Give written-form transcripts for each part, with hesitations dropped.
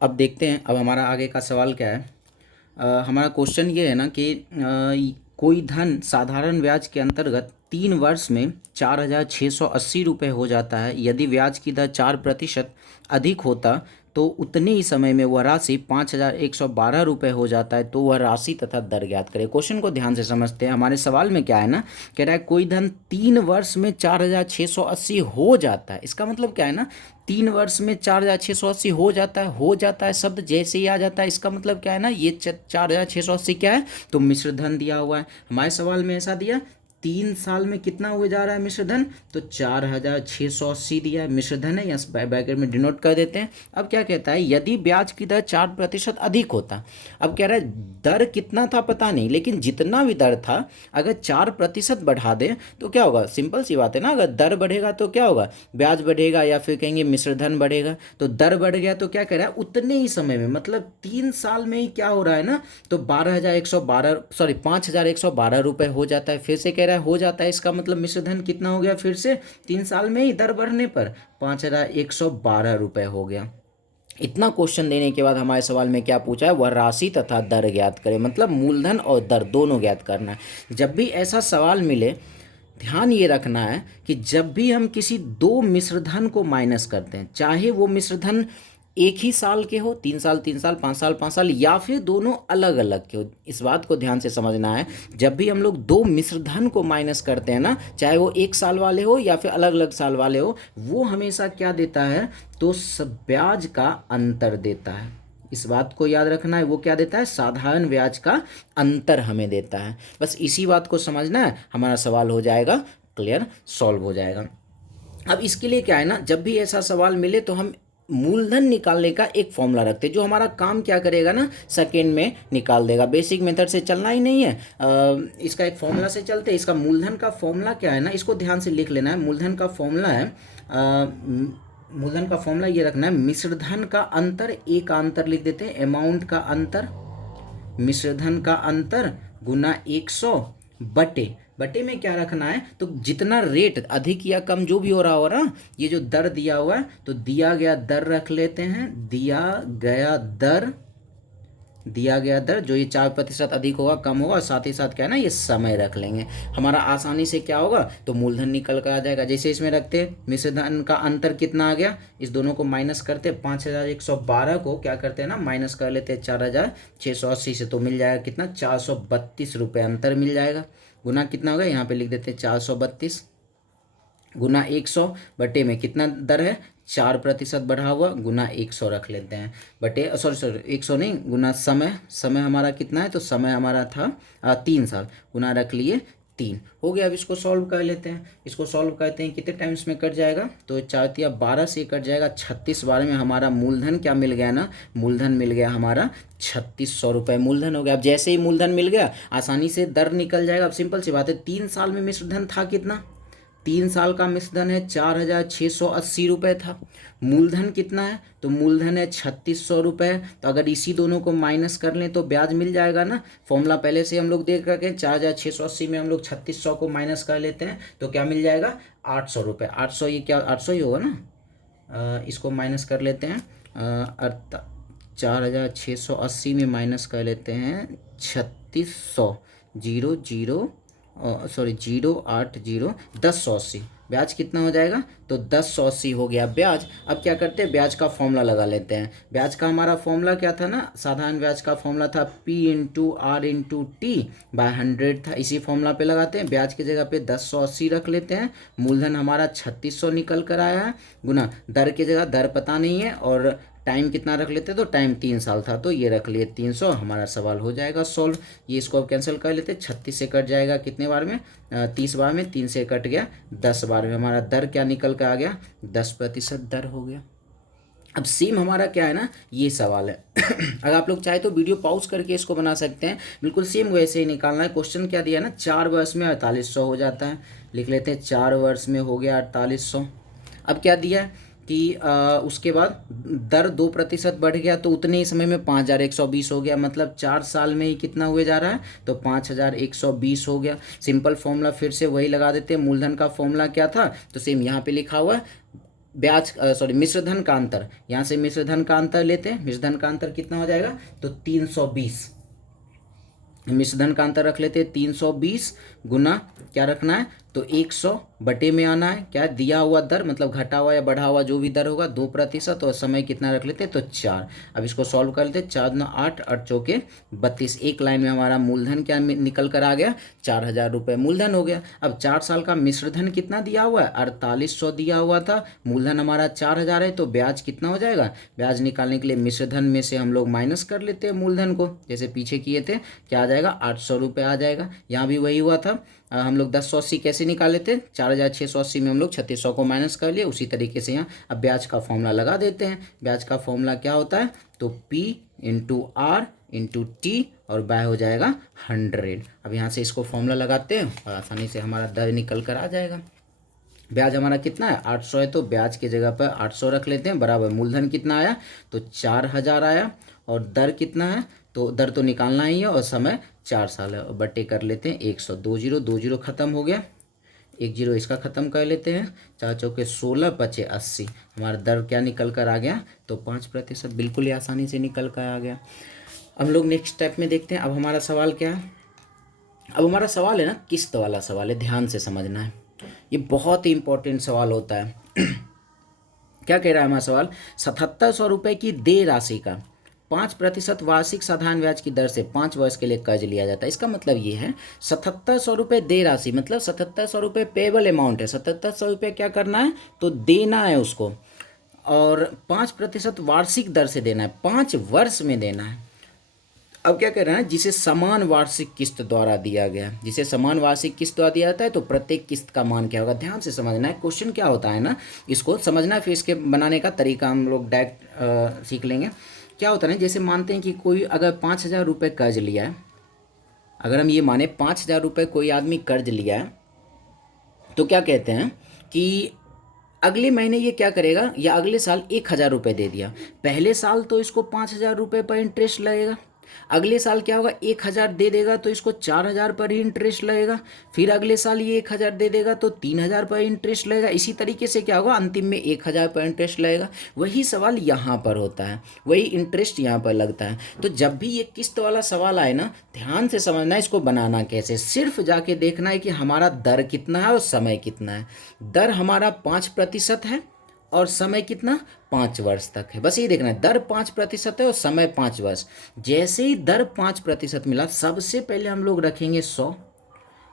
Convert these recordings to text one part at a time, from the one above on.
अब देखते हैं अब हमारा आगे का सवाल क्या है। हमारा क्वेश्चन ये है ना कि कोई धन साधारण ब्याज के अंतर्गत 3 वर्ष में 4,680 रुपये हो जाता है। यदि ब्याज की दर 4% अधिक होता तो उतने ही समय में वह राशि 5,112 रुपये हो जाता है। तो वह राशि तथा दर ज्ञात करें। क्वेश्चन को ध्यान से समझते हैं। हमारे सवाल में क्या है ना, कह रहा है कोई धन 3 वर्ष में 4,680 हो जाता है। इसका मतलब क्या है ना, 3 वर्ष में 4,680 हो जाता है शब्द जैसे ही आ जाता है। इसका मतलब क्या है ना, ये 4,680 क्या है, तो मिश्र धन दिया हुआ है। हमारे सवाल में ऐसा दिया 3 साल में कितना हुए जा रहा है मिश्र धन, तो 4,680 दिया है, मिश्र धन है, यहाँ ब्रैकेट में डिनोट कर देते हैं। अब क्या कहता है, यदि ब्याज की दर 4% अधिक होता। अब कह रहा है दर कितना था पता नहीं, लेकिन जितना भी दर था अगर 4% बढ़ा दें तो क्या होगा, सिंपल सी बात है ना, अगर दर बढ़ेगा तो क्या होगा, ब्याज बढ़ेगा, या फिर कहेंगे मिश्र धन बढ़ेगा। तो दर बढ़ गया तो क्या कह रहा है, उतने ही समय में, मतलब 3 साल में ही क्या हो रहा है ना, तो 5,112 रुपये हो जाता है। फिर से कह रहा है हो जाता है, इसका मतलब मिश्र धन कितना हो गया, फिर से 3 साल में ही दर बढ़ने पर 5,112 रुपये हो गया। इतना क्वेश्चन देने के बाद हमारे सवाल में क्या पूछा है, वह राशि तथा दर ज्ञात करें, मतलब मूलधन और दर दोनों ज्ञात करना है। जब भी ऐसा सवाल मिले ध्यान ये रखना है कि जब भी हम किसी दो मिश्रधन को माइनस करते हैं, चाहे वो मिश्रधन एक ही साल के हो, 3 साल 3 साल, 5 साल 5 साल, या फिर दोनों अलग अलग के हो, इस बात को ध्यान से समझना है। जब भी हम लोग दो मिश्रधन को माइनस करते हैं ना, चाहे वो 1 साल वाले हो या फिर अलग अलग साल वाले हो, वो हमेशा क्या देता है, तो ब्याज का अंतर देता है। इस बात को याद रखना है, वो क्या देता है, साधारण ब्याज का अंतर हमें देता है। बस इसी बात को समझना है, हमारा सवाल हो जाएगा क्लियर, सॉल्व हो जाएगा। अब इसके लिए क्या है ना, जब भी ऐसा सवाल मिले तो हम मूलधन निकालने का एक फॉर्मूला रखते हैं, जो हमारा काम क्या करेगा ना, सेकेंड में निकाल देगा। बेसिक मेथड से चलना ही नहीं है, इसका एक फॉर्मूला से चलते हैं। इसका मूलधन का फॉर्मूला क्या है ना, इसको ध्यान से लिख लेना है। मूलधन का फॉर्मूला है मूलधन का फॉर्मूला ये रखना है, मिश्रधन का अंतर, ए का अंतर लिख देते हैं, अमाउंट का अंतर, मिश्रधन का अंतर गुना 100 बटे बटे में क्या रखना है, तो जितना रेट अधिक या कम जो भी हो रहा हो ना, ये जो दर दिया हुआ है तो दिया गया दर रख लेते हैं, दिया गया दर जो ये 4% अधिक होगा कम होगा, साथ ही साथ क्या है ना, ये समय रख लेंगे। हमारा आसानी से क्या होगा, तो मूलधन निकल कर आ जाएगा। जैसे इसमें रखते हैं मिश्रधन का अंतर कितना आ गया, इस दोनों को माइनस करते, 5,112 को क्या करते हैं ना, माइनस कर लेते हैं 4,680 से, तो मिल जाएगा कितना, 432 रुपये अंतर मिल जाएगा। गुना कितना होगा, यहाँ पे लिख देते हैं 432 गुना 100 बटे में कितना दर है, 4% बढ़ा हुआ, गुना 100 रख लेते हैं, बटे सॉरी 100 नहीं, गुना समय हमारा कितना है, तो समय हमारा था 3 साल, गुना रख लिए 3 हो गया। अब इसको सॉल्व कर लेते हैं। इसको सॉल्व करते हैं, कितने टाइम्स में कट जाएगा, तो 4×3=12 से कट जाएगा, 36 बार में हमारा मूलधन क्या मिल गया ना, मूलधन मिल गया हमारा 3,600 रुपये मूलधन हो गया। अब जैसे ही मूलधन मिल गया आसानी से दर निकल जाएगा। अब सिंपल सी बात है, 3 साल में मिश्रधन था कितना, 3 साल का मिश्रधन है 4,680 रुपये था। मूलधन कितना है, तो मूलधन है 3,600 रुपये। तो अगर इसी दोनों को माइनस कर लें तो ब्याज मिल जाएगा ना। फॉर्मूला पहले से हम लोग देख रखे हैं, 4,680 में हम लोग 3,600 को माइनस कर लेते हैं तो क्या मिल जाएगा, 800 रुपये। 800 ये क्या, 800 ही होगा ना, इसको माइनस कर लेते हैं, 4,680 में माइनस कर लेते हैं 3,600, 10,880, ब्याज कितना हो जाएगा, तो 10,80 हो गया ब्याज। अब क्या करते हैं, ब्याज का फॉर्मूला लगा लेते हैं। ब्याज का हमारा फॉर्मूला क्या था ना, साधारण ब्याज का फॉर्मूला था P/R/T/100 था। इसी फॉर्मूला पे लगाते हैं, ब्याज की जगह पे 10,80 रख लेते हैं, मूलधन हमारा 3,600 निकल कर आया है, गुना दर की जगह दर पता नहीं है, और टाइम कितना रख लेते, तो टाइम 3 साल था तो ये रख लिए 300। हमारा सवाल हो जाएगा सॉल्व। ये इसको अब कैंसिल कर लेते, 36 से कट जाएगा कितने बार में, 30 बार में, 3 से कट गया 10 बार में, हमारा दर क्या निकल कर आ गया, 10% दर हो गया। अब सेम हमारा क्या है ना, ये सवाल है अगर आप लोग चाहे तो वीडियो पॉज करके इसको बना सकते हैं, बिल्कुल सेम वैसे ही निकालना है। क्वेश्चन क्या दिया ना, 4 वर्ष में 4,800 हो जाता है, लिख लेते हैं 4 वर्ष में हो गया 4,800। अब क्या दिया है कि उसके बाद दर 2% बढ़ गया तो उतने ही समय में 5,120 हो गया, मतलब 4 साल में ही कितना हुए जा रहा है, तो 5,120 हो गया। सिंपल फॉर्मूला फिर से वही लगा देते हैं, मूलधन का फॉर्मूला क्या था, तो सेम यहाँ पे लिखा हुआ है, ब्याज सॉरी मिश्र धन का अंतर, यहाँ से मिश्र धन का अंतर लेते हैं। मिश्र धन का अंतर कितना हो जाएगा, तो 320। मिश्र धन का अंतर रख लेते हैं 320 गुना क्या रखना है, तो 100 बटे में आना है क्या, दिया हुआ दर मतलब घटा हुआ या बढ़ा हुआ जो भी दर होगा 2%, और समय कितना रख लेते हैं, तो 4। अब इसको सॉल्व कर लेते हैं, 4 दूना 8, 8 चौके 32। एक लाइन में हमारा मूलधन क्या निकल कर आ गया, 4000 रुपये मूलधन हो गया। अब 4 साल का मिश्र धन कितना दिया हुआ है, 4800 दिया हुआ था, मूलधन हमारा 4000 है, तो ब्याज कितना हो जाएगा। ब्याज निकालने के लिए मिश्र धन में से हम लोग माइनस कर लेते हैं मूलधन को, जैसे पीछे किए थे, क्या आ जाएगा, 800 रुपये आ जाएगा। यहाँ भी वही हुआ था। हम लोग 1080 कैसे निकाले थे, 4680 में हम लोग 3600 को माइनस कर लिए, उसी तरीके से यहाँ अब ब्याज का फॉर्मूला लगा देते हैं। ब्याज का फॉर्मूला क्या होता है, तो P into R into T और बाय हो जाएगा 100। अब यहाँ से इसको फॉर्मूला लगाते हैं और आसानी से हमारा दर निकल कर आ जाएगा। ब्याज हमारा कितना है, 800 है, तो ब्याज की जगह पर 800 रख लेते हैं, बराबर मूलधन कितना आया, तो 4000 आया, और दर कितना है, तो दर तो निकालना ही है, और समय 4 साल है, और बटे कर लेते हैं 100। 20 खत्म हो गया, 10 इसका ख़त्म कर लेते हैं, 4 चौके 16, 5 80। हमारा दर क्या निकल कर आ गया, तो 5%, बिल्कुल ही आसानी से निकल कर आ गया। हम लोग नेक्स्ट स्टेप में देखते हैं। अब हमारा सवाल क्या है, अब हमारा सवाल है ना किस्त वाला सवाल है, ध्यान से समझना है, ये बहुत ही इंपॉर्टेंट सवाल होता है। क्या कह रहा है हमारा सवाल, 7700 रुपये की देय राशि का 5% वार्षिक साधारण ब्याज की दर से 5 वर्ष के लिए कर्ज लिया जाता है। इसका मतलब ये है 7700 रुपये देय राशि, मतलब 7700 रुपये पेबल अमाउंट है, 7700 रुपये क्या करना है, तो देना है उसको, और 5% वार्षिक दर से देना है, 5 वर्ष में देना है। अब क्या कह रहे हैं, जिसे समान वार्षिक किस्त द्वारा दिया गया, जिसे समान वार्षिक किस्त द्वारा दिया जाता है, तो प्रत्येक किस्त का मान क्या होगा, ध्यान से समझना है। क्वेश्चन क्या होता है ना, इसको समझना है, फिर इसके बनाने का तरीका हम लोग डायरेक्ट सीख लेंगे। क्या होता है ना, जैसे मानते हैं कि कोई अगर 5000 रुपये कर्ज लिया है, अगर हम ये माने 5000 रुपये कोई आदमी कर्ज लिया है, तो क्या कहते हैं कि अगले महीने ये क्या करेगा, या अगले साल 1000 रुपये दे दिया, पहले साल तो इसको 5000 रुपये पर इंटरेस्ट लगेगा, अगले साल क्या होगा 1000 दे देगा तो इसको 4000 पर ही इंटरेस्ट लगेगा, फिर अगले साल ये 1000 दे देगा तो 3000 पर इंटरेस्ट लगेगा, इसी तरीके से क्या होगा, अंतिम में 1000 पर इंटरेस्ट लगेगा। वही सवाल यहाँ पर होता है, वही इंटरेस्ट यहाँ पर लगता है। तो जब भी ये किस्त वाला सवाल आए ना, ध्यान से समझना है इसको बनाना कैसे, सिर्फ जाके देखना है कि हमारा दर कितना है और समय कितना है। दर हमारा 5% है और समय कितना, 5 वर्ष तक है, बस ये देखना है, दर 5% है और समय 5 वर्ष। जैसे ही दर 5% मिला, सबसे पहले हम लोग रखेंगे 100,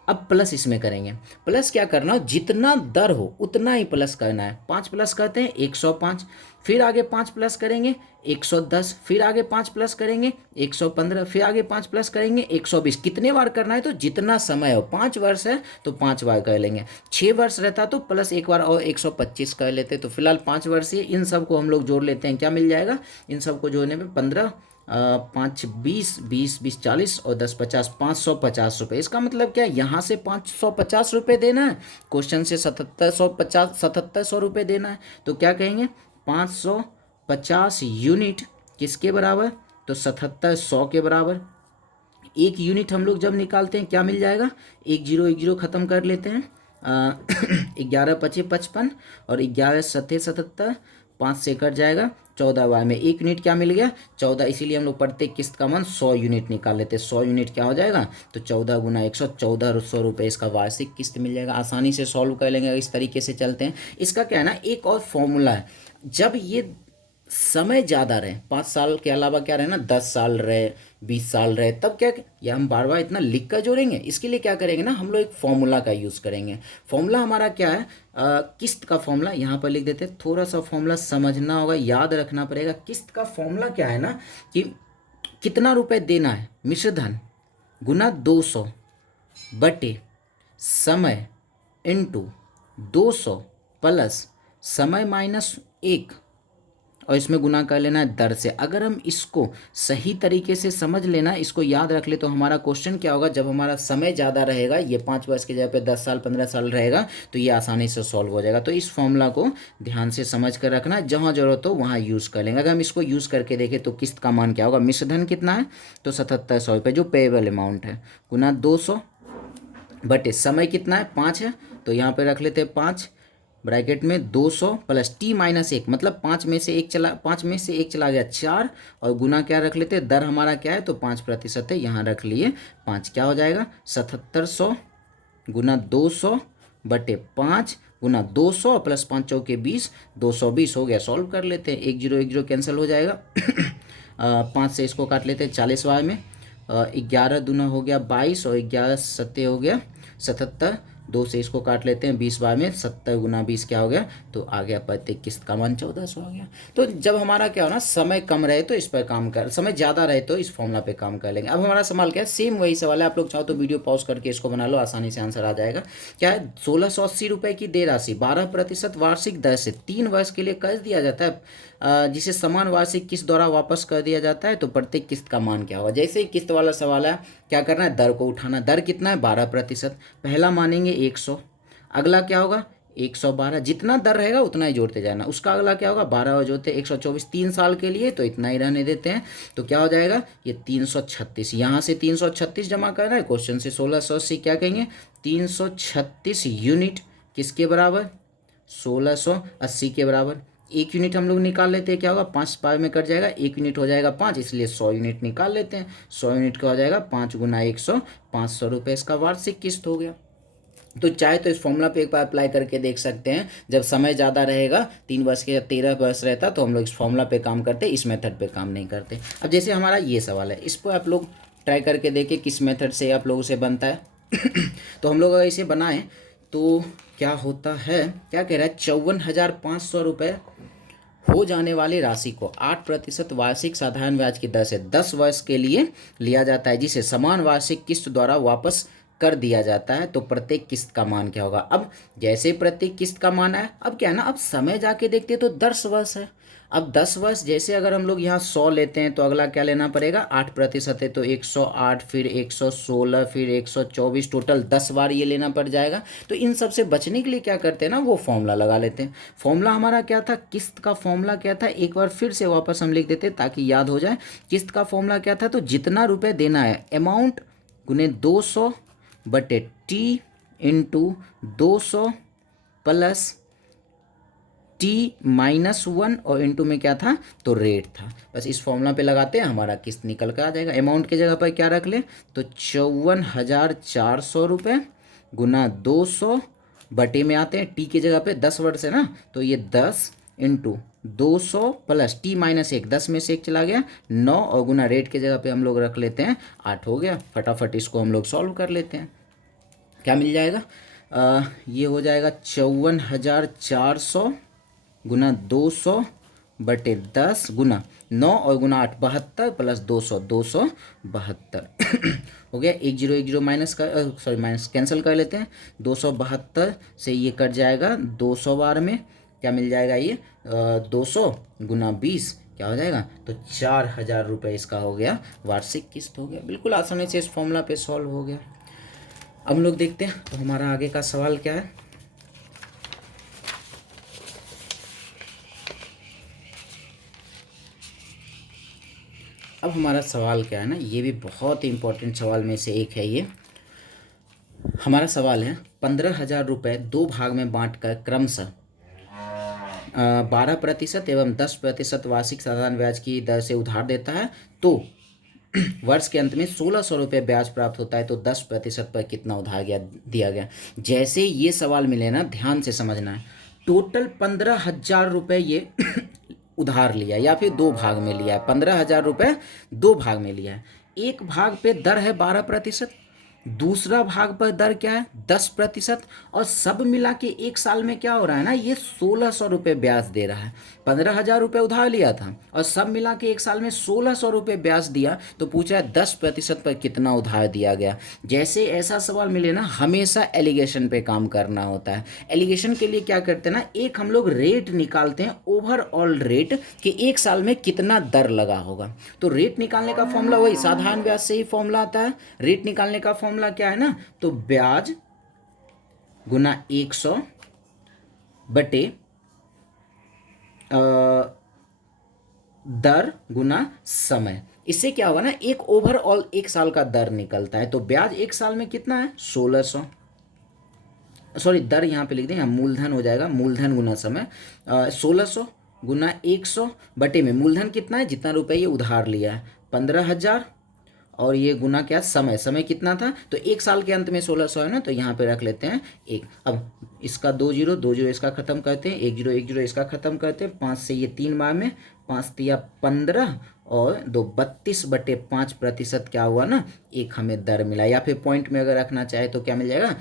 अब प्लस इसमें करेंगे, प्लस क्या करना हो, जितना दर हो उतना ही प्लस करना है। 5 प्लस करते हैं 105, फिर आगे 5 प्लस करेंगे 110, फिर आगे 5 प्लस करेंगे 115, फिर आगे 5 प्लस करेंगे 120। कितने बार करना है, तो जितना समय हो, 5 वर्ष है तो 5 बार कर लेंगे, 6 वर्ष रहता तो प्लस एक बार और 125 कर लेते। तो फिलहाल 5 वर्षीय, इन सब को हम लोग जोड़ लेते हैं, क्या मिल जाएगा, इन सब को जोड़ने में 15, 5 20, 20 20 40 और 10 50, 550 रुपये। इसका मतलब क्या, यहाँ से 550 रुपये देना है, क्वेश्चन से 7700 रुपये देना है, तो क्या कहेंगे 550 यूनिट किसके बराबर, तो 7700 के बराबर। एक यूनिट हम लोग जब निकालते हैं क्या मिल जाएगा, 10 ख़त्म कर लेते हैं, 11 पचे 55 और 11 सत्ते 77, 5 से कट जाएगा, 14 बार में 1 यूनिट क्या मिल गया, 14। इसीलिए हम लोग प्रत्येक किस्त का मान 100 यूनिट निकाल लेते हैं। 100 यूनिट क्या हो जाएगा, तो 14 गुना 100, 1400 रुपये इसका वार्षिक किस्त मिल जाएगा। आसानी से सॉल्व कर लेंगे, इस तरीके से चलते हैं। इसका क्या है ना, एक और फॉर्मूला है, जब ये समय ज़्यादा रहे, 5 साल के अलावा क्या रहे ना, 10 साल रहे, 20 साल रहे, तब क्या, या हम बार बार इतना लिख कर जोड़ेंगे, इसके लिए क्या करेंगे ना, हम लोग एक फॉर्मूला का यूज़ करेंगे। फॉर्मूला हमारा क्या है, किस्त का फॉर्मूला यहाँ पर लिख देते हैं, थोड़ा सा फॉर्मूला समझना होगा, याद रखना पड़ेगा। किस्त का फॉर्मूला क्या है ना, कि कितना रुपए देना है, मिश्र धन गुना 200 बटे समय इंटू 200 प्लस समय माइनस 1, और इसमें गुना कर लेना है दर से। अगर हम इसको सही तरीके से समझ लेना, इसको याद रख ले, तो हमारा क्वेश्चन क्या होगा, जब हमारा समय ज़्यादा रहेगा, ये 5 वर्ष की जगह पे 10 साल 15 साल रहेगा, तो ये आसानी से सॉल्व हो जाएगा। तो इस फॉर्मूला को ध्यान से समझ कर रखना, जहाँ जरूरत हो वहाँ यूज़ कर लेंगे। अगर हम इसको यूज़ करके देखें तो किस्त का मान क्या होगा, मिश्र धन कितना है, तो 7700 रुपये जो पेएबल अमाउंट है, गुना 200 बटे समय कितना है 5 है, तो यहाँ पे रख लेते हैं 5 ब्रैकेट में 200 प्लस टी माइनस 1, मतलब 5 में से 1 चला गया 4, और गुना क्या रख लेते हैं, दर हमारा क्या है तो 5% है, यहाँ रख लिए 5, क्या हो जाएगा 7700 गुना 200 बटे 5 गुना 200 प्लस 5 चौके 20, 220 हो गया। सॉल्व कर लेते हैं, 1 0 कैंसिल हो जाएगा। 5 से इसको काट लेते हैं 40 वार में, 11 दूना हो गया 22 और 11 सत्ते हो गया 77, 2 से इसको काट लेते हैं 20 बार में, 70 गुना 20 क्या हो गया तो आ गया प्रत्येक किस्त का मान 1400 आ गया। तो जब हमारा क्या हो ना समय कम रहे तो इस पर काम कर, समय ज़्यादा रहे तो इस फॉर्मूला पे काम कर लेंगे। अब हमारा सवाल क्या है, सेम वही सवाल है, आप लोग चाहो तो वीडियो पॉज करके इसको बना लो, आसानी से आंसर आ जाएगा। क्या है, 1680 रुपये की देय राशि 12% वार्षिक दर से 3 वर्ष के लिए कर्ज दिया जाता है, जिसे समान वार्षिक किस्त द्वारा वापस कर दिया जाता है, तो प्रत्येक किस्त का मान क्या होगा। जैसे ही किस्त वाला सवाल है, क्या करना है, दर को उठाना। दर कितना है 12%, पहला मानेंगे 100, अगला क्या होगा 112, जितना दर रहेगा उतना ही जोड़ते जाना। उसका अगला क्या होगा 12 और जोड़ते 124, 3 साल के लिए तो इतना ही रहने देते हैं, तो क्या हो जाएगा ये 336, यहाँ से 336 जमा करना है, क्वेश्चन से 1680 क्या कहेंगे 336 यूनिट किसके बराबर 1680 के बराबर। 1 यूनिट हम लोग निकाल लेते हैं, क्या होगा 5 पाई में कट जाएगा, 1 यूनिट हो जाएगा 5, इसलिए 100 यूनिट निकाल लेते हैं। 100 यूनिट का हो जाएगा 5 गुना 100, 500 रुपये इसका वार्षिक किस्त हो गया। तो चाहे तो इस फॉर्मूला पे एक बार अप्लाई करके देख सकते हैं। जब समय ज़्यादा रहेगा 3 वर्ष के या 13 वर्ष रहता तो हम लोग इस फॉर्मूला पे काम करते, इस मेथड पे काम नहीं करते। अब जैसे हमारा ये सवाल है, इस पर आप लोग ट्राई करके देखें किस मेथड से आप लोगों से बनता है। तो हम लोग अगर इसे बनाएं तो क्या होता है, क्या कह रहा है 54,500 रुपये हो जाने वाली राशि को 8% वार्षिक साधारण ब्याज की दर से 10 वर्ष के लिए लिया जाता है, जिसे समान वार्षिक किस्त द्वारा वापस कर दिया जाता है, तो प्रत्येक किस्त का मान क्या होगा। अब जैसे प्रत्येक किस्त का मान है, अब क्या है ना, अब समय जाके देखते हैं तो 10 वर्ष है। अब 10 वर्ष जैसे अगर हम लोग यहाँ 100 लेते हैं तो अगला क्या लेना पड़ेगा 8% है, तो 108 फिर 116 फिर 124, टोटल 10 बार ये लेना पड़ जाएगा। तो इन सब से बचने के लिए क्या करते हैं ना, वो फॉर्मूला लगा लेते हैं। फॉर्मूला हमारा क्या था, किस्त का फॉर्मूला क्या था, एक बार फिर से वापस हम लिख देते ताकि याद हो जाए। किस्त का फॉर्मूला क्या था, तो जितना रुपये देना है अमाउंट गुने 200 बटे टी इंटू 200 प्लस T-1 और इंटू में क्या था तो रेट था। बस इस फॉर्मूला पे लगाते हैं, हमारा किस्त निकल कर आ जाएगा। अमाउंट की जगह पर क्या रख लें तो 54,400 रुपये गुना 200 बटे में आते हैं टी की जगह पे 10 वर्ड से ना, तो ये 10 इंटू 200 प्लस T-1, 10 में से 1 चला गया 9, और गुना रेट की जगह पे हम लोग रख लेते हैं 8 हो गया। फटाफट इसको हम लोग सॉल्व कर लेते हैं, क्या मिल जाएगा ये हो जाएगा 54,400 गुना 200 बटे 10 गुना 9 और गुना 8 72 प्लस 200 272 हो गया। 10 माइनस कर माइनस कैंसिल कर लेते हैं, 272 से ये कट जाएगा 200 बार में, क्या मिल जाएगा ये 200 गुना 20 क्या हो जाएगा तो 4,000 रुपये इसका हो गया वार्षिक किस्त हो गया। बिल्कुल आसानी से इस फॉर्मूला पे सॉल्व हो गया। अब हम लोग देखते हैं तो हमारा आगे का सवाल क्या है। अब हमारा सवाल क्या है ना, ये भी बहुत ही इंपॉर्टेंट सवाल में से एक है। ये हमारा सवाल है 15,000 रुपये 2 भाग में बांट कर क्रमशः 12% एवं 10% वार्षिक साधारण ब्याज की दर से उधार देता है, तो वर्ष के अंत में 1,600 रुपये ब्याज प्राप्त होता है, तो 10% पर कितना उधार दिया गया। जैसे ये सवाल मिले ना, ध्यान से समझना है। टोटल 15,000 रुपये ये उधार लिया या फिर 2 भाग में लिया है। 15,000 रुपये 2 भाग में लिया है। एक भाग पे दर है 12%, दूसरा भाग पर दर क्या है 10%, और सब मिला के एक साल में क्या हो रहा है ना, ये 1,600 रुपये ब्याज दे रहा है। 15,000 रुपये उधार लिया था और सब मिला के एक साल में 1,600 रुपये ब्याज दिया, तो पूछा है 10% पर कितना उधार दिया गया। जैसे ऐसा सवाल मिले ना, हमेशा एलिगेशन पे काम करना होता है। एलिगेशन के लिए क्या करते हैं ना, एक हम लोग रेट निकालते हैं, ओवरऑल रेट कि एक साल में कितना दर लगा होगा। तो रेट निकालने का फॉर्मूला वही साधारण ब्याज से ही फॉर्मूला आता है। रेट निकालने का फॉर्मूला क्या है ना, तो ब्याज गुना 100 बटे दर गुना समय। इससे क्या होगा ना, एक ओवरऑल एक साल का दर निकलता है। तो ब्याज एक साल में कितना है 1,600, सॉरी दर यहाँ पे लिख दें, यहाँ मूलधन हो जाएगा, मूलधन गुना समय 1600 गुना 100 बटे में मूलधन कितना है, जितना रुपये ये उधार लिया है 15,000, और ये गुना क्या, समय, समय कितना था, तो एक साल के अंत में 1600 है ना, तो यहाँ पे रख लेते हैं एक। अब इसका 2 जीरो इसका ख़त्म करते हैं, 1 जीरो इसका ख़त्म करते हैं, 5 से ये 3 बार में, 5 तिया 15 और 2 32/5% क्या हुआ ना, एक हमें दर मिला। या फिर पॉइंट में अगर रखना चाहे तो क्या मिल जाएगा,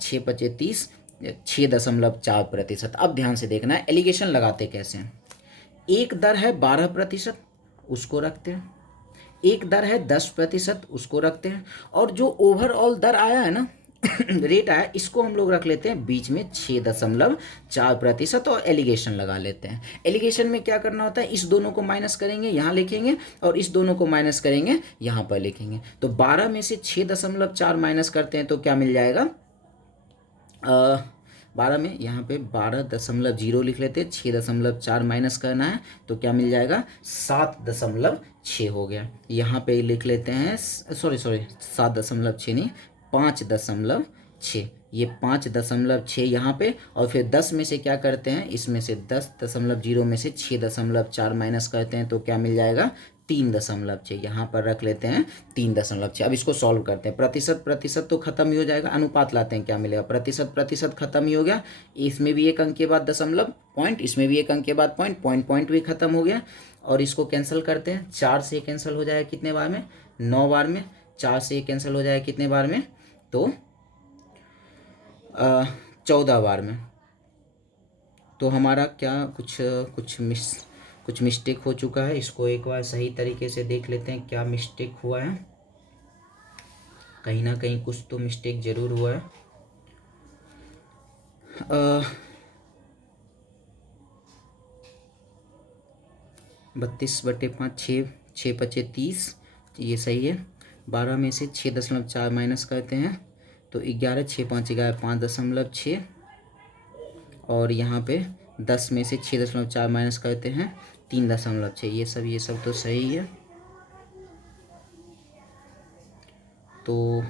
6×5 = 30, 6.4%। अब ध्यान से देखना है एलिगेशन लगाते कैसे हैं। एक दर है 12%, उसको रखते हैं, एक दर है 10%, उसको रखते हैं, और जो ओवरऑल दर आया है ना रेट आया, इसको हम लोग रख लेते हैं बीच में 6.4% और एलिगेशन लगा लेते हैं। एलिगेशन में क्या करना होता है, इस दोनों को माइनस करेंगे, यहाँ लिखेंगे, और इस दोनों को माइनस करेंगे, यहाँ पर लिखेंगे। तो 12 में से 6.4 माइनस करते हैं तो क्या मिल जाएगा, 12 में यहाँ पे 12.0 लिख लेते हैं, 6.4 माइनस करना है तो क्या मिल जाएगा, 7.6 हो गया। यहाँ पे लिख लेते हैं, सॉरी 7.6 नहीं, 5.6, ये 5.6 यहाँ पे, और फिर 10 में से क्या करते हैं, इसमें से 10.0 में से 6.4 माइनस करते हैं तो क्या मिल जाएगा, 3.6, यहाँ पर रख लेते हैं 3.6। अब इसको सॉल्व करते हैं, प्रतिशत तो खत्म ही हो जाएगा, अनुपात लाते हैं क्या मिलेगा, प्रतिशत खत्म ही हो गया, इसमें भी एक अंक के बाद दशमलव, पॉइंट, इसमें भी एक अंक के बाद पॉइंट, पॉइंट भी खत्म हो गया। और इसको कैंसिल करते हैं, 4 से कैंसिल हो जाएगा कितने बार में, 9 बार में, 4 से कैंसिल हो जाएगा कितने बार में, तो 14 बार में। तो हमारा क्या कुछ मिस्टेक हो चुका है, इसको एक बार सही तरीके से देख लेते हैं क्या मिस्टेक हुआ है। कहीं ना कहीं कुछ तो मिस्टेक जरूर हुआ है। 32/5, 6×5 = 30, ये सही है। 12 में से 6.4 माइनस करते हैं तो 11, 6×5 = 11, 5.6, और यहाँ पे 10 में से 6.4 माइनस करते हैं 3.6, ये सब तो सही है। तो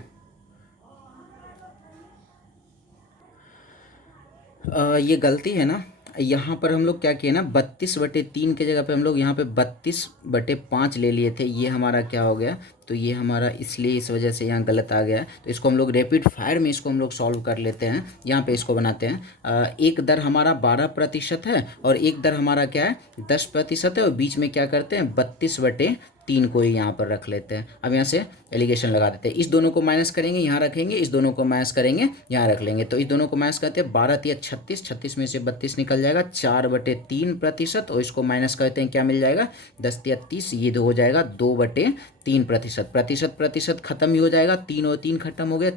ये गलती है ना, यहाँ पर हम लोग क्या किए ना, 32/3 के जगह पे हम लोग यहाँ पे 32/5 ले लिए थे, ये हमारा क्या हो गया, तो ये हमारा इसलिए इस वजह से यहाँ गलत आ गया। तो इसको हम लोग रैपिड फायर में इसको हम लोग सॉल्व कर लेते हैं। यहाँ पे इसको बनाते हैं, एक दर हमारा 12% है और एक दर हमारा क्या है 10% है, और बीच में क्या करते हैं 32/3 को ही यहाँ पर रख लेते हैं। अब यहाँ से एलिगेशन लगा देते हैं, इस दोनों को माइनस करेंगे यहाँ रखेंगे, इस दोनों को माइनस करेंगे यहाँ रख लेंगे। तो इस दोनों को माइनस करते हैं, 12 × 36, 36 में से 32 निकल जाएगा, 4/3%, और इसको माइनस करते हैं क्या मिल जाएगा, 10 × 30, ये हो जाएगा 2/3%। प्रतिशत खत्म ही हो जाएगा, 3 और 3 खत्म हो गया,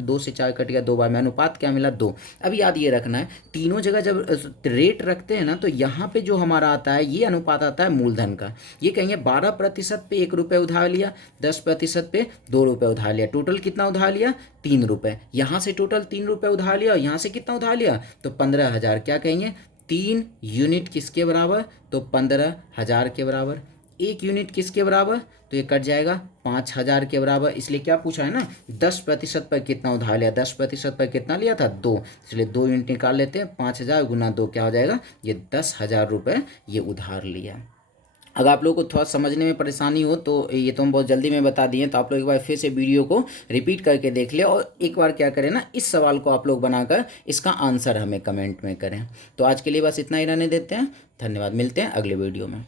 2 से 4 कट गया 2 बार में, अनुपात क्या मिला 2। अब याद ये रखना है, तीनों जगह जब रेट रखते हैं ना तो यहाँ पे जो हमारा आता है ये अनुपात आता है मूलधन का। ये कहेंगे 12% पे 1 रुपये उधार लिया, 10% पे 2 रुपये उधार लिया, टोटल कितना उधार लिया 3 रुपये। यहाँ से टोटल 3 रुपये उधार लिया और यहाँ से कितना उधार लिया, तो 15,000। क्या कहेंगे 3 यूनिट किसके बराबर, तो 15,000 के बराबर। 1 यूनिट किसके बराबर, तो ये कट जाएगा 5,000 के बराबर। इसलिए क्या पूछा है ना, 10% पर कितना उधार लिया, 10% पर कितना लिया था 2, इसलिए 2 यूनिट निकाल लेते हैं, 5,000 गुना 2 क्या हो जाएगा, ये 10,000 रुपये ये उधार लिया। अगर आप लोगों को थोड़ा समझने में परेशानी हो तो ये तो हम बहुत जल्दी में बता दिए, तो आप लोग एक बार फिर से वीडियो को रिपीट करके देख ले, और एक बार क्या करें ना, इस सवाल को आप लोग बनाकर इसका आंसर हमें कमेंट में करें। तो आज के लिए बस इतना ही रहने देते हैं, धन्यवाद, मिलते हैं अगले वीडियो में।